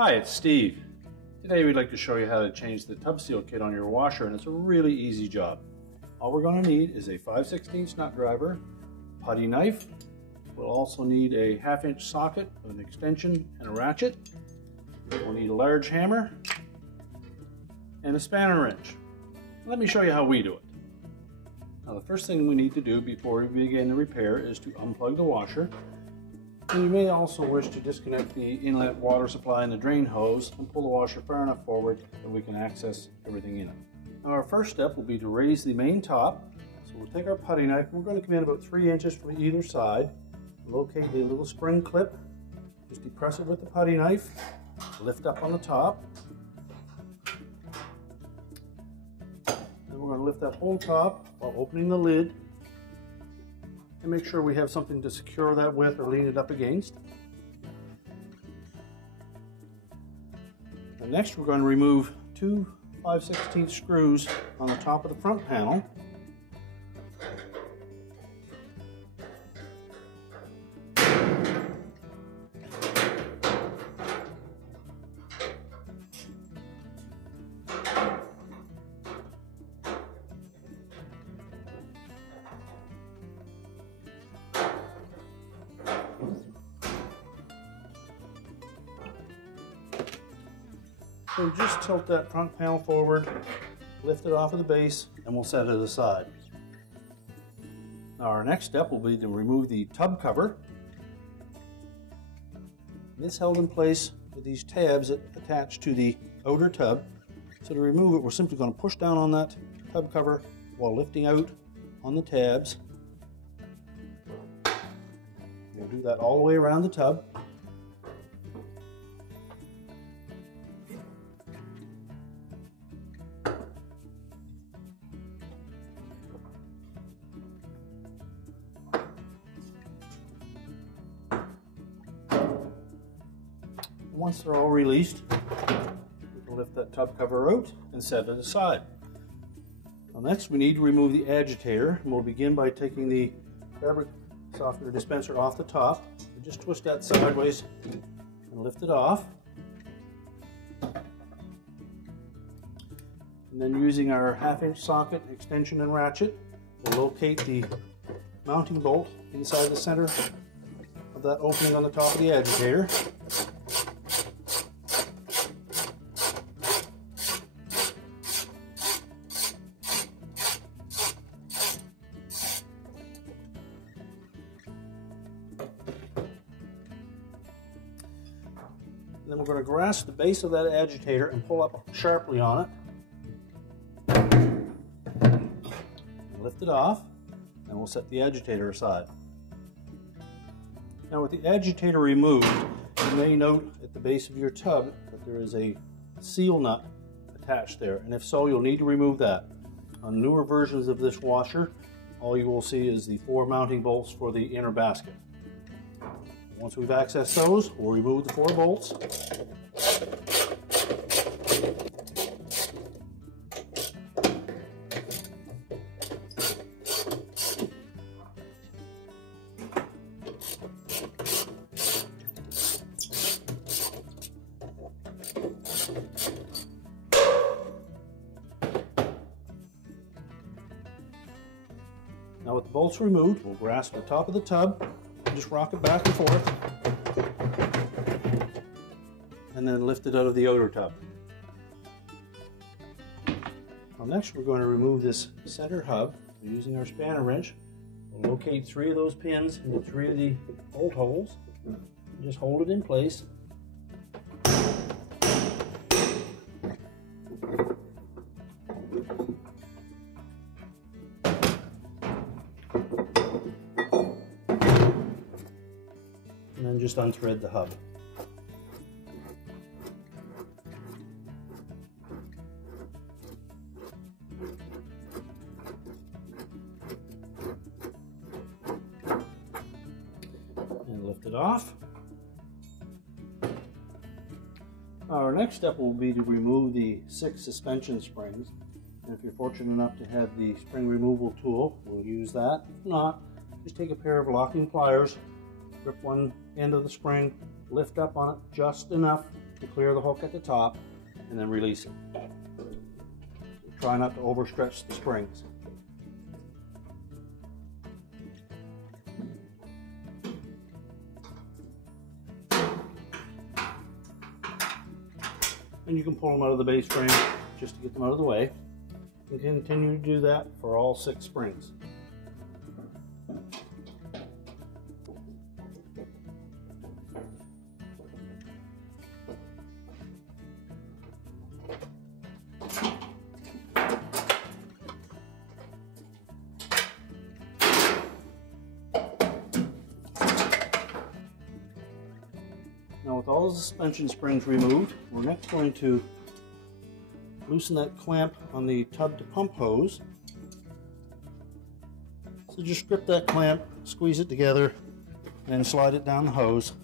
Hi, it's Steve. Today we'd like to show you how to change the tub seal kit on your washer, and it's a really easy job. All we're going to need is a 5/16 nut driver, putty knife. We'll also need a 1/2-inch socket with an extension and a ratchet. We'll need a large hammer and a spanner wrench. Let me show you how we do it. Now the first thing we need to do before we begin the repair is to unplug the washer. And you may also wish to disconnect the inlet water supply and the drain hose and pull the washer far enough forward that we can access everything in it. Now our first step will be to raise the main top. So we'll take our putty knife and we're going to come in about 3 inches from either side. Locate the little spring clip. Just depress it with the putty knife. Lift up on the top. Then we're going to lift that whole top while opening the lid. And make sure we have something to secure that with or lean it up against. And next we're going to remove 2 5/16 screws on the top of the front panel. So just tilt that front panel forward, lift it off of the base, and we'll set it aside. Now our next step will be to remove the tub cover. This held in place with these tabs that attach to the outer tub. So to remove it, we're simply going to push down on that tub cover while lifting out on the tabs. We'll do that all the way around the tub. Once they're all released, we can lift that tub cover out and set it aside. Now next we need to remove the agitator, and we'll begin by taking the fabric softener dispenser off the top. We just twist that sideways and lift it off. And then using our 1/2-inch socket, extension and ratchet, we'll locate the mounting bolt inside the center of that opening on the top of the agitator. Then we're going to grasp the base of that agitator and pull up sharply on it. And lift it off, and we'll set the agitator aside. Now with the agitator removed, you may note at the base of your tub that there is a seal nut attached there, and if so, you'll need to remove that. On newer versions of this washer, all you will see is the 4 mounting bolts for the inner basket. Once we've accessed those, we'll remove the 4 bolts. Now with the bolts removed, we'll grasp the top of the tub and just rock it back and forth, and then lift it out of the outer tub. Well, next we're going to remove this center hub. Using our spanner wrench, we'll locate 3 of those pins into 3 of the bolt holes and just hold it in place. And then just unthread the hub. And lift it off. Our next step will be to remove the 6 suspension springs. And if you're fortunate enough to have the spring removal tool, we'll use that. If not, just take a pair of locking pliers, grip one end of the spring, lift up on it just enough to clear the hook at the top and then release it. Try not to overstretch the springs. And you can pull them out of the base frame just to get them out of the way. And continue to do that for all 6 springs. Now with all the suspension springs removed, we're next going to loosen that clamp on the tub to pump hose. So just grip that clamp, squeeze it together, and slide it down the hose.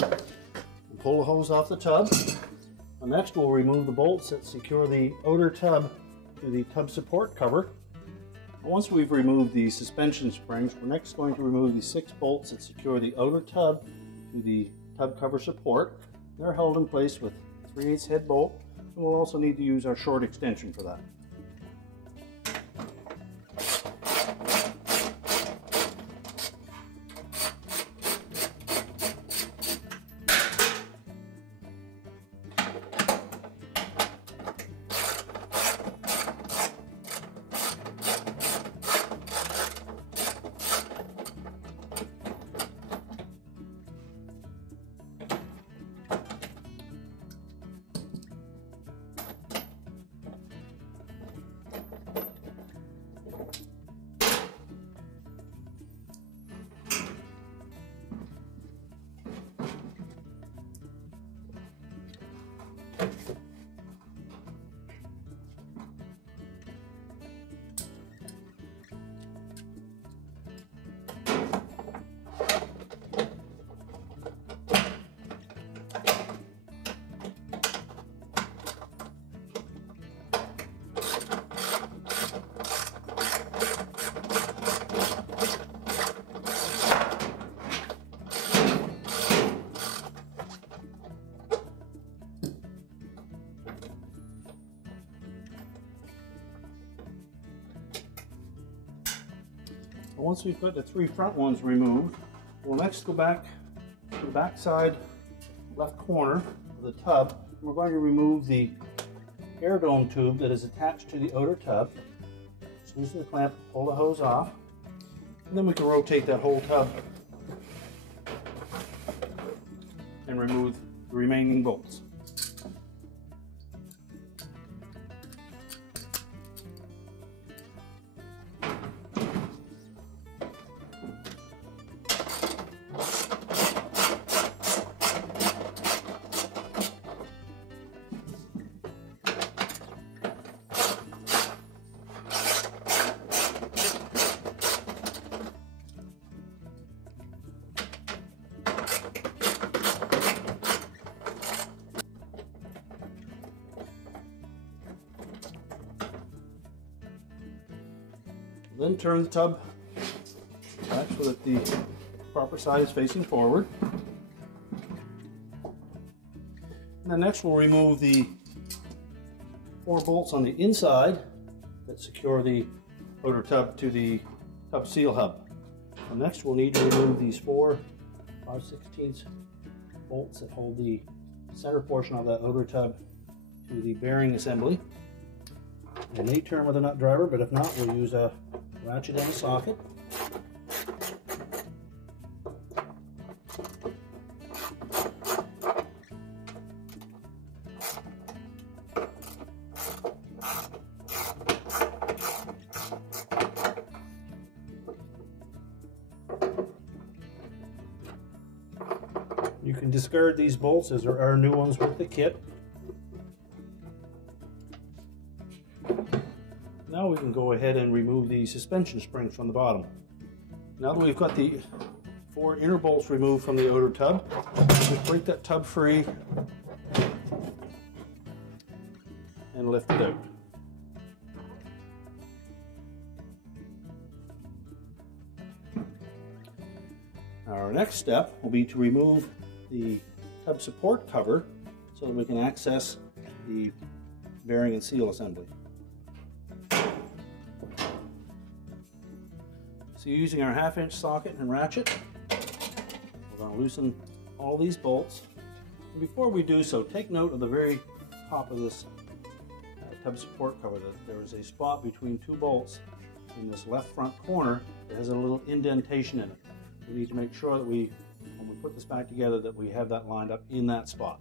And pull the hose off the tub. And next we'll remove the bolts that secure the outer tub to the tub support cover. Once we've removed the suspension springs, we're next going to remove the 6 bolts that secure the outer tub to the tub cover support. They're held in place with 3/8 head bolt, and we'll also need to use our short extension for that. Once we've got the 3 front ones removed, we'll next go back to the back side left corner of the tub. We're going to remove the air dome tube that is attached to the outer tub. Just loosen the clamp, pull the hose off, and then we can rotate that whole tub and remove the remaining bolts. Then turn the tub back so that the proper side is facing forward. And then next we'll remove the 4 bolts on the inside that secure the outer tub to the tub seal hub. And next we'll need to remove these 4 5/16 bolts that hold the center portion of that outer tub to the bearing assembly. It may turn with a nut driver, but if not, we'll use a ratchet and a socket. You can discard these bolts as there are new ones with the kit. Now we can go ahead and remove the suspension springs from the bottom. Now that we've got the 4 inner bolts removed from the outer tub, just break that tub free and lift it out. Our next step will be to remove the tub support cover so that we can access the bearing and seal assembly. So using our 1/2-inch socket and ratchet, we're going to loosen all these bolts. And before we do so, take note of the very top of this tub support cover. That there is a spot between 2 bolts in this left front corner that has a little indentation in it. We need to make sure that when we put this back together, that we have that lined up in that spot.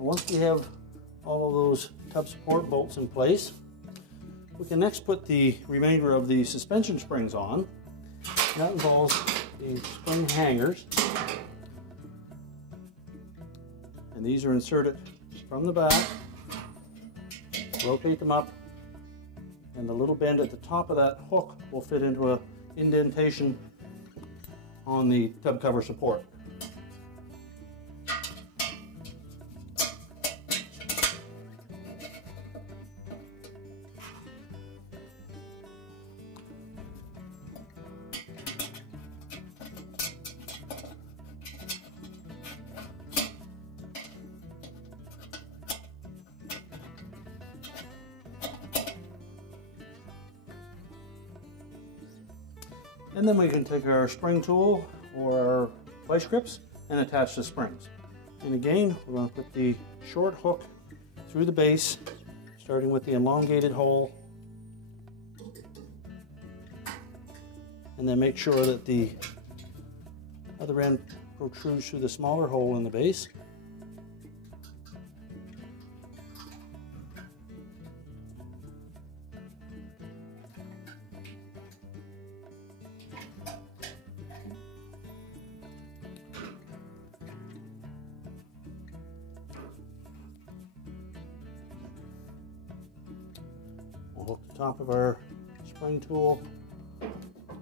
Once we have all of those tub support bolts in place, we can next put the remainder of the suspension springs on. That involves the spring hangers, and these are inserted from the back. Rotate them up, and the little bend at the top of that hook will fit into an indentation on the tub cover support. And then we can take our spring tool or our vice grips and attach the springs. And again, we're going to put the short hook through the base, starting with the elongated hole, and then make sure that the other end protrudes through the smaller hole in the base. Hook the top of our spring tool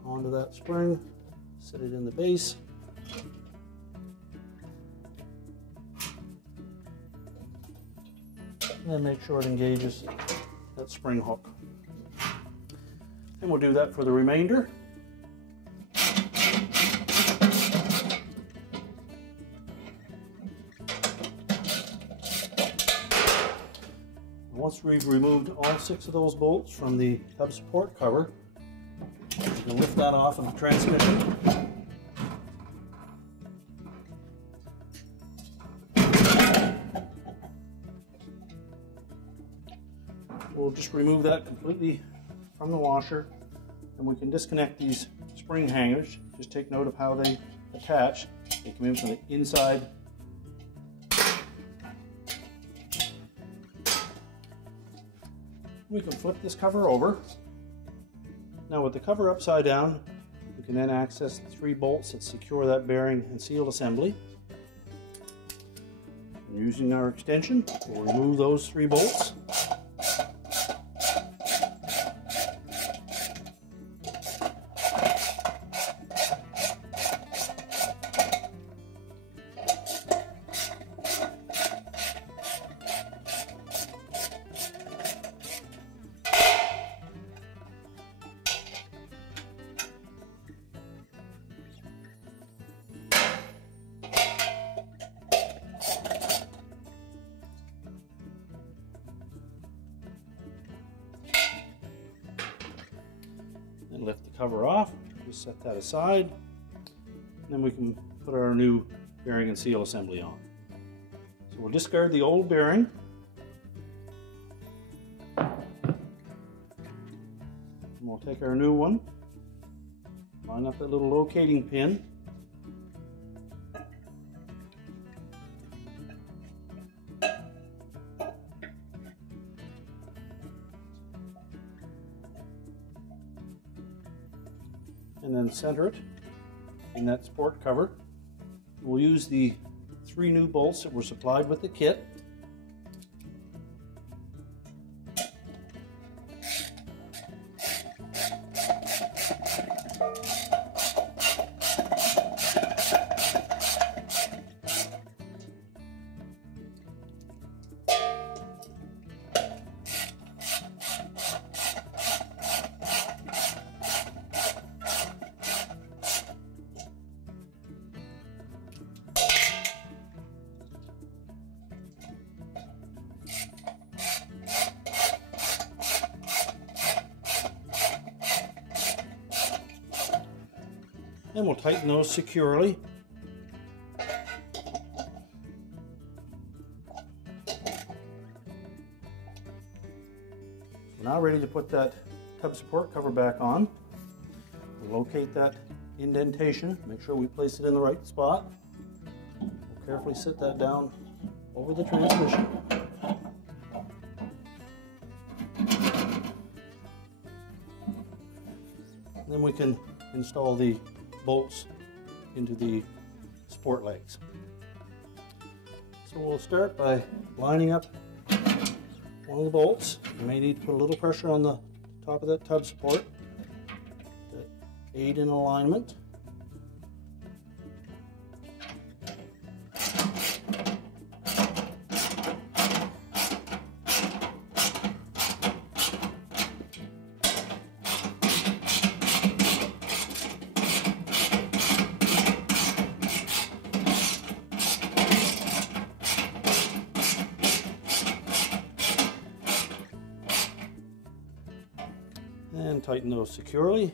onto that spring, set it in the base, and then make sure it engages that spring hook. And we'll do that for the remainder. Once we've removed all 6 of those bolts from the tub support cover, we can lift that off of the transmission. We'll just remove that completely from the washer, and we can disconnect these spring hangers. Just take note of how they attach. They come in from the inside. We can flip this cover over. Now with the cover upside down, we can then access the 3 bolts that secure that bearing and seal assembly. And using our extension, we'll remove those 3 bolts. And lift the cover off, just set that aside. And then we can put our new bearing and seal assembly on. So we'll discard the old bearing. And we'll take our new one, line up that little locating pin. And then center it in that sport cover. We'll use the 3 new bolts that were supplied with the kit. And we'll tighten those securely. We're now ready to put that tub support cover back on. We'll locate that indentation, make sure we place it in the right spot. We'll carefully sit that down over the transmission. And then we can install the bolts into the sport legs. So we'll start by lining up one of the bolts. You may need to put a little pressure on the top of that tub support to aid in alignment. And tighten those securely.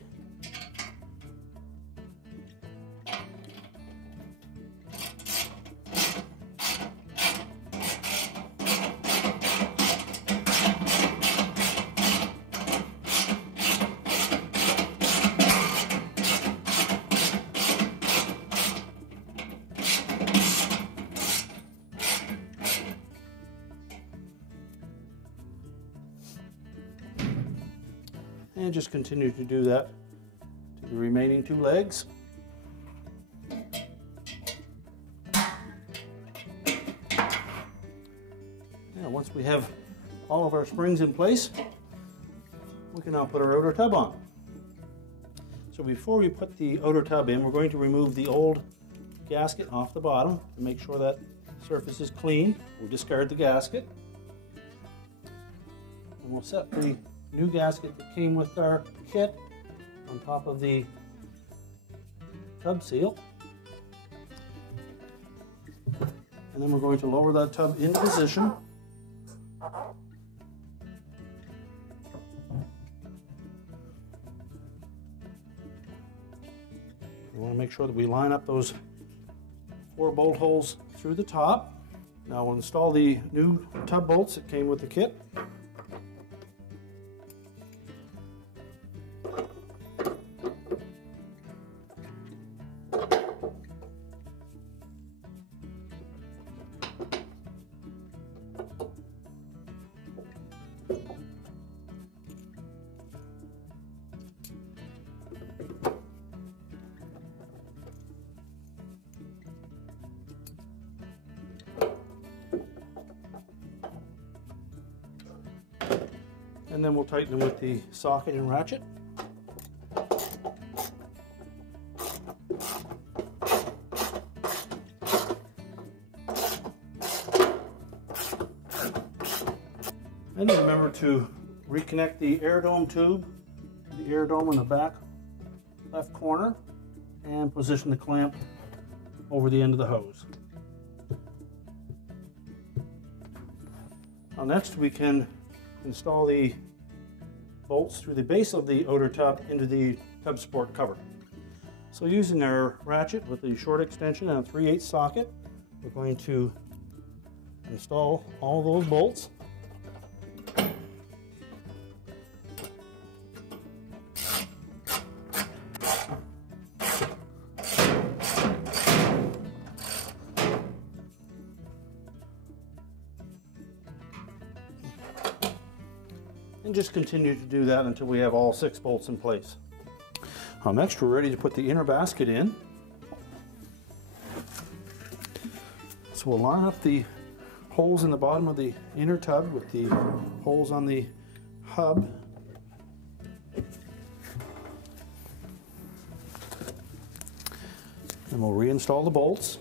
And just continue to do that to the remaining 2 legs. Now, once we have all of our springs in place, we can now put our outer tub on. So before we put the outer tub in, we're going to remove the old gasket off the bottom to make sure that surface is clean. We'll discard the gasket. And we'll set the new gasket that came with our kit on top of the tub seal. And then we're going to lower that tub into position. We want to make sure that we line up those 4 bolt holes through the top. Now we'll install the new tub bolts that came with the kit. And then we'll tighten them with the socket and ratchet. And remember to reconnect the air dome tube to the air dome in the back left corner and position the clamp over the end of the hose. Now next we can install the bolts through the base of the outer tub into the tub support cover. So using our ratchet with the short extension and a 3/8 socket, we're going to install all those bolts. And just continue to do that until we have all 6 bolts in place. Next, we're ready to put the inner basket in. So we'll line up the holes in the bottom of the inner tub with the holes on the hub. And we'll reinstall the bolts.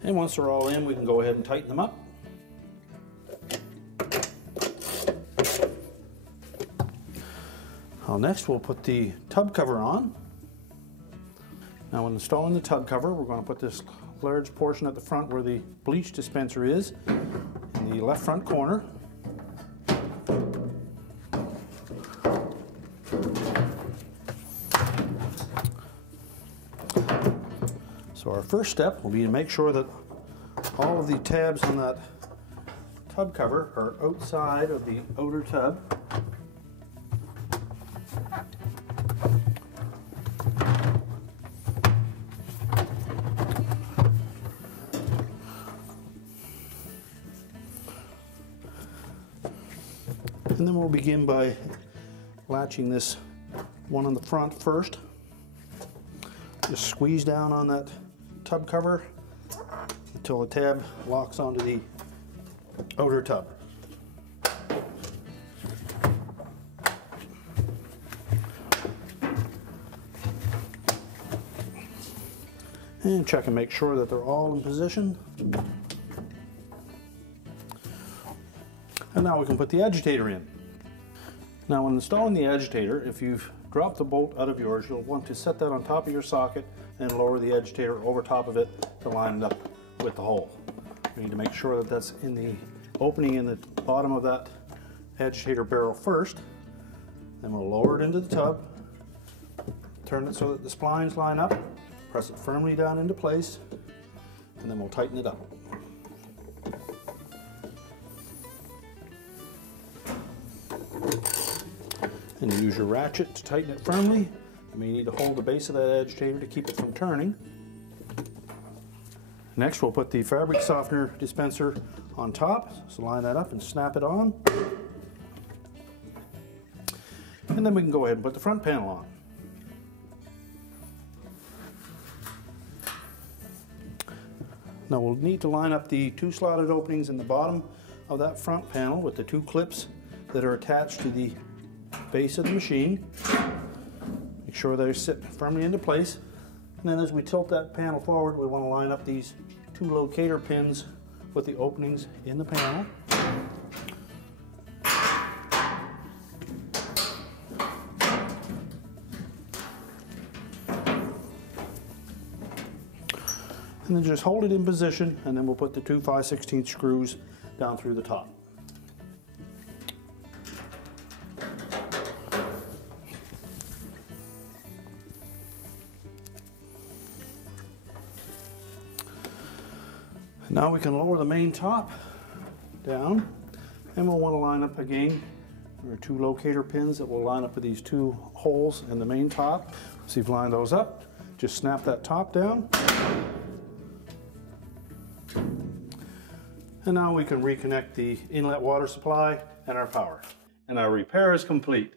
And once they're all in, we can go ahead and tighten them up. Next, we'll put the tub cover on. Now, when installing the tub cover, we're going to put this large portion at the front where the bleach dispenser is, in the left front corner. So our first step will be to make sure that all of the tabs on that tub cover are outside of the outer tub. And then we'll begin by latching this one on the front first. Just squeeze down on that tub cover until the tab locks onto the outer tub. And check and make sure that they're all in position. And now we can put the agitator in. Now, when installing the agitator, if you've dropped the bolt out of yours, you'll want to set that on top of your socket and lower the agitator over top of it to line it up with the hole. We need to make sure that that's in the opening in the bottom of that agitator barrel first. Then we'll lower it into the tub, turn it so that the splines line up, press it firmly down into place, and then we'll tighten it up. And use your ratchet to tighten it firmly. You may need to hold the base of that agitator to keep it from turning. Next, we'll put the fabric softener dispenser on top. So line that up and snap it on. And then we can go ahead and put the front panel on. Now we'll need to line up the 2 slotted openings in the bottom of that front panel with the 2 clips that are attached to the base of the machine. Make sure they sit firmly into place. And then as we tilt that panel forward, we want to line up these 2 locator pins with the openings in the panel. And then just hold it in position, and then we'll put the 2 5/16 screws down through the top. Now we can lower the main top down, and we'll want to line up again. There are 2 locator pins that will line up with these 2 holes in the main top. So you've lined those up, just snap that top down. And now we can reconnect the inlet water supply and our power. And our repair is complete.